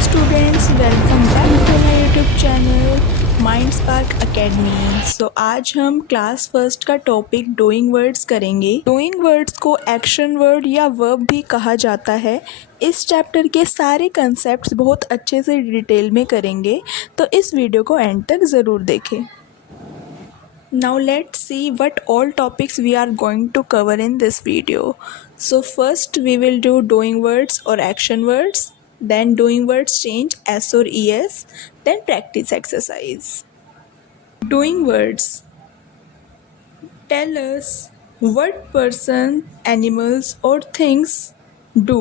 Students, welcome back to my YouTube channel Mind Spark Academy. So आज हम class first का topic doing words करेंगे। Doing words को action word या verb भी कहा जाता है। इस चैप्टर के सारे कंसेप्ट्स बहुत अच्छे से डिटेल में करेंगे, तो इस वीडियो को एंड तक ज़रूर देखें। Now let's see what all topics we are going to cover in this video. So first we will do doing words or action words, then doing words change S or ES, then practice exercise. Doing words tell us what person, animals or things do.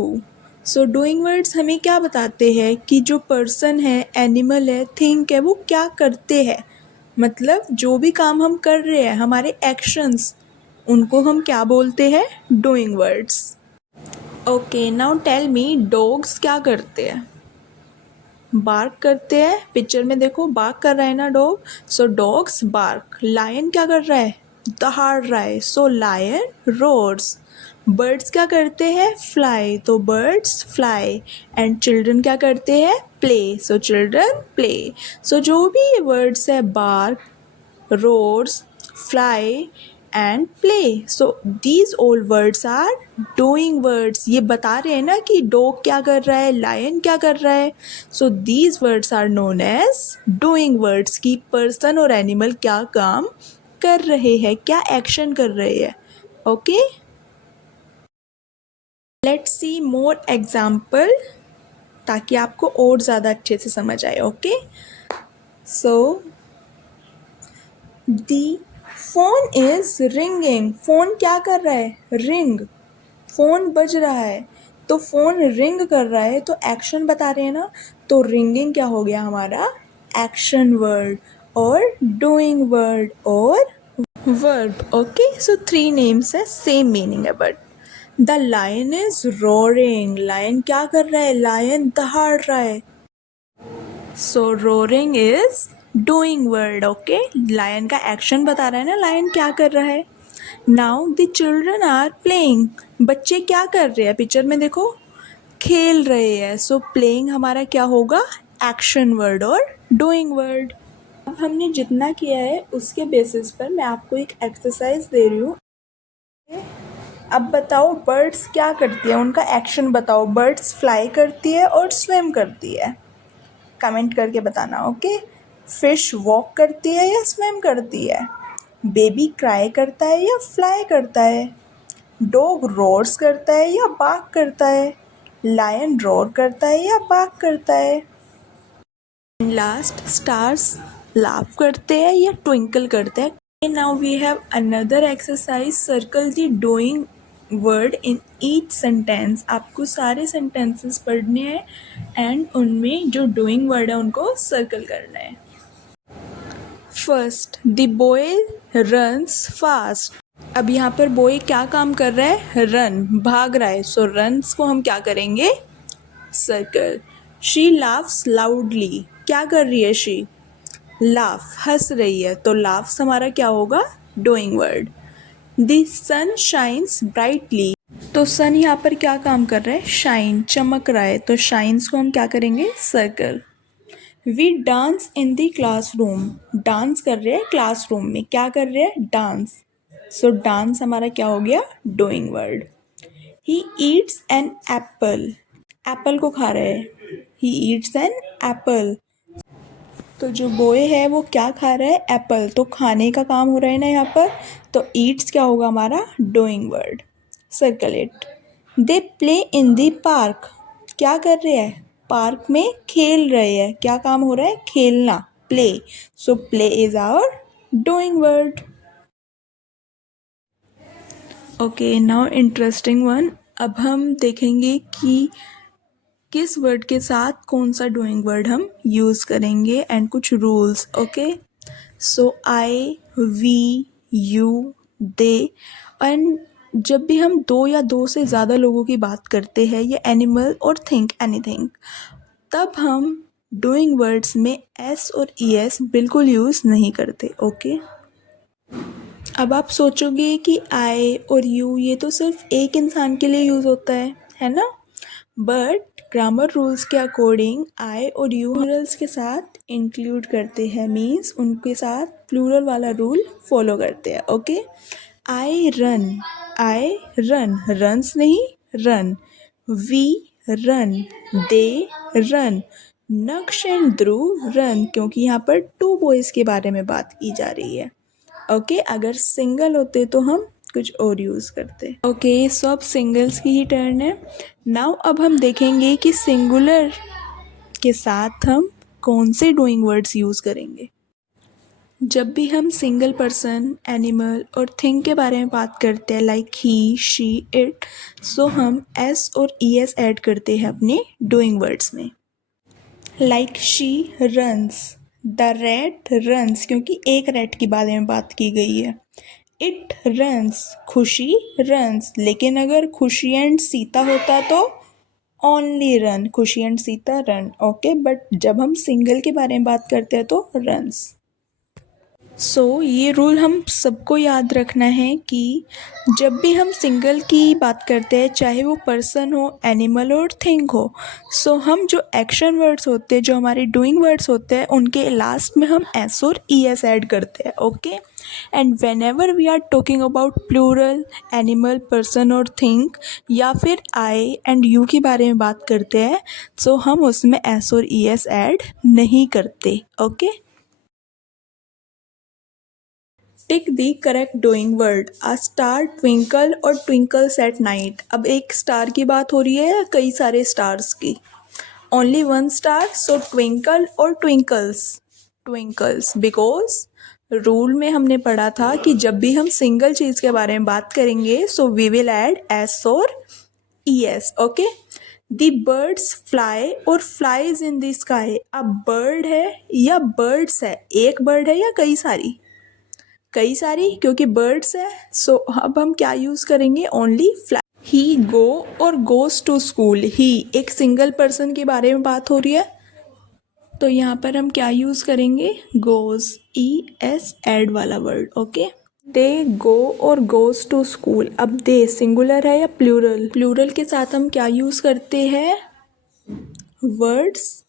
So doing words हमें क्या बताते हैं कि जो person है, animal है, think है, वो क्या करते हैं। मतलब जो भी काम हम कर रहे हैं, हमारे एक्शंस, उनको हम क्या बोलते हैं? Doing words. Okay, now tell me, dogs क्या करते हैं? बार्क करते हैं। पिक्चर में देखो, बार्क कर रहा है ना डॉग, सो डॉग्स बार्क। लायन क्या कर रहा है? दहाड़ रहा है, सो लायन रोर्स। बर्ड्स क्या करते हैं? फ्लाई, तो बर्ड्स फ्लाई। एंड चिल्ड्रन क्या करते हैं? Play, so children play. So जो भी ये वर्ड्स है, bark, roars, fly and play. So these all words are doing words. ये बता रहे हैं ना कि dog क्या कर रहा है, lion क्या कर रहा है. So these words are known as doing words कि person और animal क्या काम कर रहे हैं, क्या action कर रहे हैं. Okay? Let's see more example ताकि आपको और ज़्यादा अच्छे से समझ आए. Okay? So The phone is ringing. Phone क्या कर रहा है? रिंग, फ़ोन बज रहा है, तो फ़ोन रिंग कर रहा है, तो एक्शन बता रहे हैं ना, तो रिंगिंग क्या हो गया हमारा? एक्शन वर्ड और डूइंग वर्ड और वर्ब. ओके, सो 3 नेम्स है, सेम मीनिंग है. But the lion is roaring. Lion क्या कर रहा है? लायन दहाड़ रहा है. So roaring is doing word. Okay, lion का एक्शन बता रहा है ना, लायन क्या कर रहा है. Now the children are playing. बच्चे क्या कर रहे हैं? पिक्चर में देखो, खेल रहे हैं. सो प्लेइंग हमारा क्या होगा? एक्शन वर्ड और डूइंग वर्ड. अब हमने जितना किया है उसके बेसिस पर मैं आपको एक एक्सरसाइज दे रही हूँ. अब बताओ, बर्ड्स क्या करती है, उनका एक्शन बताओ. बर्ड्स फ्लाई करती है और स्विम करती है. कमेंट करके बताना. ओके, फिश वॉक करती है या स्विम करती है? बेबी क्राई करता है या फ्लाई करता है? डॉग रोर्स करता है या बार्क करता है? लायन रोर करता है या बार्क करता है? लास्ट, स्टार्स लाफ करते हैं या ट्विंकल करते हैं? Now we have another exercise. Circle the doing word in each sentence. आपको सारे सेंटेंसेस पढ़ने हैं एंड उनमें जो डूइंग वर्ड है उनको सर्कल करना है. First, the boy runs fast. अब यहाँ पर बॉय क्या काम कर रहा है? रन, भाग रहा है. सो रन्स को हम क्या करेंगे? सर्कल. She laughs loudly. क्या कर रही है शी? लाफ, हंस रही है, तो लाफ्स हमारा क्या होगा? Doing word. The sun shines brightly. तो सन यहाँ पर क्या काम कर रहा है? शाइन, चमक रहा है, तो शाइन्स को हम क्या करेंगे? Circle. We dance in the classroom. Dance कर रहे हैं क्लासरूम में. क्या कर रहे हैं? डांस. सो डांस हमारा क्या हो गया? Doing word. He eats an apple. Apple को खा रहे हैं. He eats an apple. तो जो बॉय है वो क्या खा रहा है? एप्पल. तो खाने का काम हो रहा है ना यहाँ पर, तो ईट्स क्या होगा हमारा? Doing word. Circle it. They play in the park. क्या कर रहे हैं? पार्क में खेल रहे हैं. क्या काम हो रहा है? खेलना, play. So play is our doing word. Okay, now interesting one. अब हम देखेंगे कि किस वर्ड के साथ कौन सा डूइंग वर्ड हम यूज़ करेंगे एंड कुछ rules. Okay, so I, we, you, they. And जब भी हम 2 या 2 से ज़्यादा लोगों की बात करते हैं, या एनिमल और थिंक एनीथिंग, तब हम डूइंग वर्ड्स में एस और ई एस बिल्कुल यूज़ नहीं करते. ओके, अब आप सोचोगे कि आई और यू ये तो सिर्फ एक इंसान के लिए यूज़ होता है ना. बट ग्रामर रूल्स के अकॉर्डिंग आई और यू प्लूरल्स के साथ इंक्लूड करते हैं, मीन्स उनके साथ प्लूरल वाला रूल फॉलो करते हैं। ओके, आई रन, रन्स नहीं run, we run, they run, Naksh and Dhruv run, क्योंकि यहाँ पर 2 बॉयज़ के बारे में बात की जा रही है। ओके, अगर सिंगल होते तो हम कुछ और यूज़ करते। ओके, सो अब सिंगल्स की ही टर्न है। नाउ अब हम देखेंगे कि सिंगुलर के साथ हम कौन से डूइंग वर्ड्स यूज़ करेंगे। जब भी हम सिंगल पर्सन, एनिमल और थिंग के बारे में बात करते हैं लाइक ही, शी, इट, सो हम एस और ई एस ऐड करते हैं अपने डूइंग वर्ड्स में। Like she runs, the rat runs, क्योंकि एक रैट के बारे में बात की गई है। इट रन्स, खुशी रन्स, लेकिन अगर खुशी एंड सीता होता तो ओनली रन, खुशी and Sita run. Okay, but जब हम सिंगल के बारे में बात करते हैं तो रन्स। सो ये रूल हम सबको याद रखना है कि जब भी हम सिंगल की बात करते हैं, चाहे वो पर्सन हो, एनिमल और थिंग हो, सो हम जो एक्शन वर्ड्स होते हैं, जो हमारे डूइंग वर्ड्स होते हैं, उनके लास्ट में हम एस और ई एस ऐड करते हैं। Okay, and whenever we are talking about plural, animal, person और थिंग, या फिर आई एंड यू के बारे में बात करते हैं, सो हम उसमें एस और ई एस ऐड नहीं करते। Okay, tick the correct doing word. A star twinkle और ट्विंकल्स एट नाइट। अब एक स्टार की बात हो रही है या कई सारे स्टार्स की? ओनली वन स्टार, सो ट्विंकल और ट्विंकल्स, ट्विंकल्स, बिकॉज रूल में हमने पढ़ा था कि जब भी हम सिंगल चीज़ के बारे में बात करेंगे so we will add S और E S. Okay, the birds fly और फ्लाइज इन द स्काई। अब बर्ड है या बर्ड्स है, एक बर्ड है या कई सारी? कई सारी, क्योंकि बर्ड्स है, सो अब हम क्या यूज़ करेंगे? Only fly. ही गो और गोज टू स्कूल। ही एक सिंगल पर्सन के बारे में बात हो रही है, तो यहाँ पर हम क्या यूज़ करेंगे? गोज, ई एस ऐड वाला वर्ड। ओके, दे गो और गोज टू स्कूल। अब दे सिंगुलर है या प्लूरल? प्लूरल के साथ हम क्या यूज़ करते हैं? वर्ड्स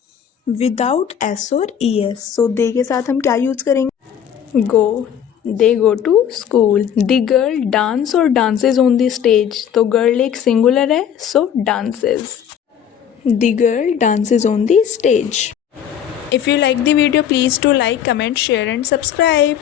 विदाउट एस और ई एस। सो दे के साथ हम क्या यूज़ करेंगे? Go, they go to school. The girl dance और डांसेज ऑन द स्टेज। तो गर्ल एक सिंगुलर है, so dances. The girl dances on the stage. If you like the video, please do like, comment, share and subscribe.